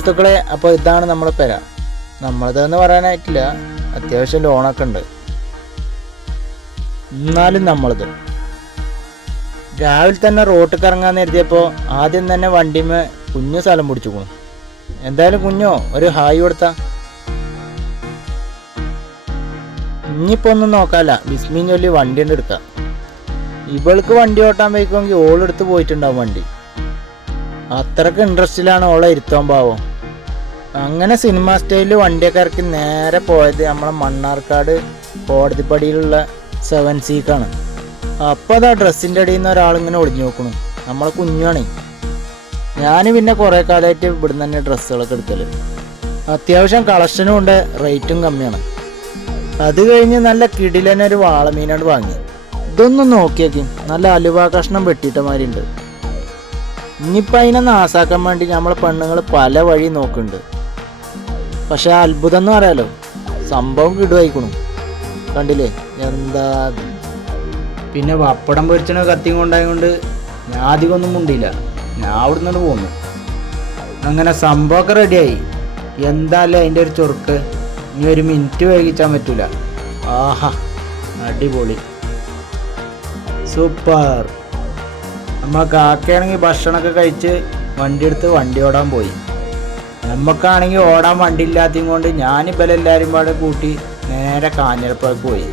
സുഹൃത്തുക്കളെ അപ്പോൾ ഇതാണ് നമ്മുടെ പെര. നമ്മളതെന്ന് പറയാനായിട്ടില്ല. അത്യാവശ്യം ലോണൊക്കെ ഉണ്ട്. എന്നാലും നമ്മളത്. രാവിലെ തന്നെ റോട്ടിൽ ഇറങ്ങാൻ എഴുതിയപ്പോൾ ആദ്യം തന്നെ വണ്ടിമേ കുഞ്ഞു സ്ഥലം പിടിച്ചു പോകും എന്തായാലും കുഞ്ഞോ ഒരു ഹായ് കൊടുത്താ. ഇനിയിപ്പോ ഒന്നും നോക്കാല്ല. ബിസ്മിൻ ചൊല്ലി വണ്ടി ഉണ്ട് എടുക്കാം ഇവൾക്ക് വണ്ടി ഓട്ടാൻ വയ്ക്കുമെങ്കിൽ ഓളെടുത്ത് പോയിട്ടുണ്ടാവും വണ്ടി. അത്രയ്ക്ക് ഇൻട്രസ്റ്റിലാണ് ഓളെ ഇരുത്താൻ പാവം. അങ്ങനെ സിനിമ സ്റ്റൈലിൽ വണ്ടിയൊക്കെ ഇറക്കി നേരെ പോയത് നമ്മളെ മണ്ണാർക്കാട് കോടതിപ്പടിയിലുള്ള സെവൻ സീക്കാണ് അപ്പോൾ അത് ആ ഡ്രസ്സിന്റെ അടിയിൽ നിന്ന് ഒരാളിങ്ങനെ ഒളിഞ്ഞു നോക്കണു. നമ്മളെ കുഞ്ഞാണേ ഞാൻ പിന്നെ കുറേ കാലമായിട്ട് ഇവിടുന്ന് തന്നെ ഡ്രസ്സുകളൊക്കെ എടുത്തത് അത്യാവശ്യം കളക്ഷനും ഉണ്ട് റേറ്റും കമ്മിയാണ്. അത് കഴിഞ്ഞ് നല്ല കിടിലനെ ഒരു വാളമീനാണ് വാങ്ങി. ഇതൊന്നും നോക്കിയേക്കും നല്ല അലുവ കഷ്ണം വെട്ടിയിട്ട മാതിരി ഉണ്ട് ഇനിയിപ്പോൾ അതിനെ നാസാക്കാൻ വേണ്ടി നമ്മളെ പെണ്ണുങ്ങൾ പല വഴി നോക്കുന്നുണ്ട്. പക്ഷെ അത്ഭുതം എന്ന് പറയാലോ സംഭവം കിടുവായിക്കണു. കണ്ടില്ലേ? എന്താ പിന്നെ പപ്പടം പൊരിച്ചണ കത്തിയും കൊണ്ടായതുകൊണ്ട് ഞാൻ അധികം ഒന്നും മുണ്ടിയില്ല. ഞാൻ അവിടെ നിന്ന് പോന്നു. അങ്ങനെ സംഭവമൊക്കെ റെഡിയായി. എന്താല്ലേ അതിന്റെ ഒരു ചൊറുക്ക്? ഇനി ഒരു മിനിറ്റ് വൈകിച്ചാൻ പറ്റൂല. ആഹാ അടിപൊളി. സൂപ്പർ. നമ്മൾ കാക്കയാണെങ്കിൽ ഭക്ഷണമൊക്കെ കഴിച്ച് വണ്ടി എടുത്ത് വണ്ടി ഓടാൻ പോയി. നമുക്കാണെങ്കിൽ ഓടാൻ വണ്ടി ഇല്ലാത്തതും കൊണ്ട് ഞാൻ ഇവരെല്ലാവരും പാടെ കൂട്ടി നേരെ കാഞ്ഞിരപ്പുഴക്ക് പോയി.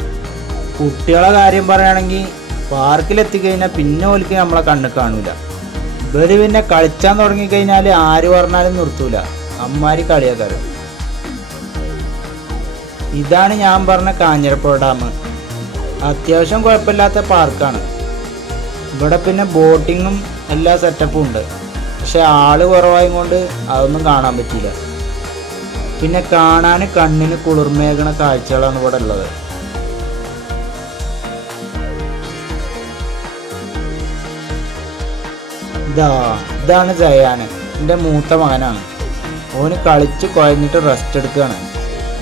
കുട്ടികളെ കാര്യം പറയുകയാണെങ്കിൽ പാർക്കിലെത്തിക്കഴിഞ്ഞാൽ പിന്നെ ഓൽക്ക് നമ്മളെ കണ്ണ് കാണൂല. ഇവർ പിന്നെ കളിച്ചാൻ തുടങ്ങിക്കഴിഞ്ഞാൽ ആര് പറഞ്ഞാലും നിർത്തൂല. അമ്മാരി കളിയാക്കാരും. ഇതാണ് ഞാൻ പറഞ്ഞ കാഞ്ഞിരപ്പുഴ ഡാം. അത്യാവശ്യം കുഴപ്പമില്ലാത്ത പാർക്കാണ്. ഇവിടെ പിന്നെ ബോട്ടിങ്ങും എല്ലാ സെറ്റപ്പും ഉണ്ട്. പക്ഷെ ആൾ കുറവായത് കൊണ്ട് അതൊന്നും കാണാൻ പറ്റിയില്ല. പിന്നെ കാണാൻ കണ്ണിന് കുളിർമേകണ കാഴ്ചകളാണ് ഇവിടെ ഉള്ളത്. ഇതാ ഇതാണ് ജയാന് എന്റെ മൂത്ത മകനാണ്. ഓന് കളിച്ച് കുഴഞ്ഞിട്ട് റെസ്റ്റ് എടുക്കുകയാണ്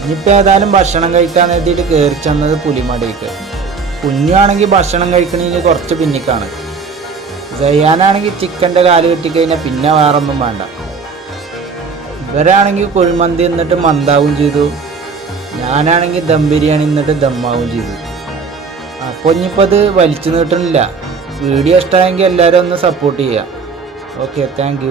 ഇനിയിപ്പോൾ ഏതായാലും ഭക്ഷണം കഴിക്കാൻ എഴുതിയിട്ട് കയറി ചെന്നത് പുലിമടയ്ക്ക് കുഞ്ഞാണെങ്കിൽ ഭക്ഷണം കഴിക്കണമെങ്കിൽ കുറച്ച് പിന്നിക്കാണ്. ജയാനാണെങ്കിൽ ചിക്കന്റെ കാൽ കിട്ടിക്കഴിഞ്ഞാൽ പിന്നെ വേറൊന്നും വേണ്ട. ഇവരാണെങ്കിൽ കുഴിമന്തി എന്നിട്ട് മന്താവും ചെയ്തു. ഞാനാണെങ്കിൽ ദം ബിരിയാണി എന്നിട്ട് ദമ്മാവും ചെയ്തു. അപ്പോൾ ഇനിയിപ്പോൾ അത് വലിച്ചു നീട്ടണില്ല. വീഡിയോ ഇഷ്ടമായെങ്കിൽ എല്ലാവരും ഒന്ന് സപ്പോർട്ട് ചെയ്യുക. Okay thank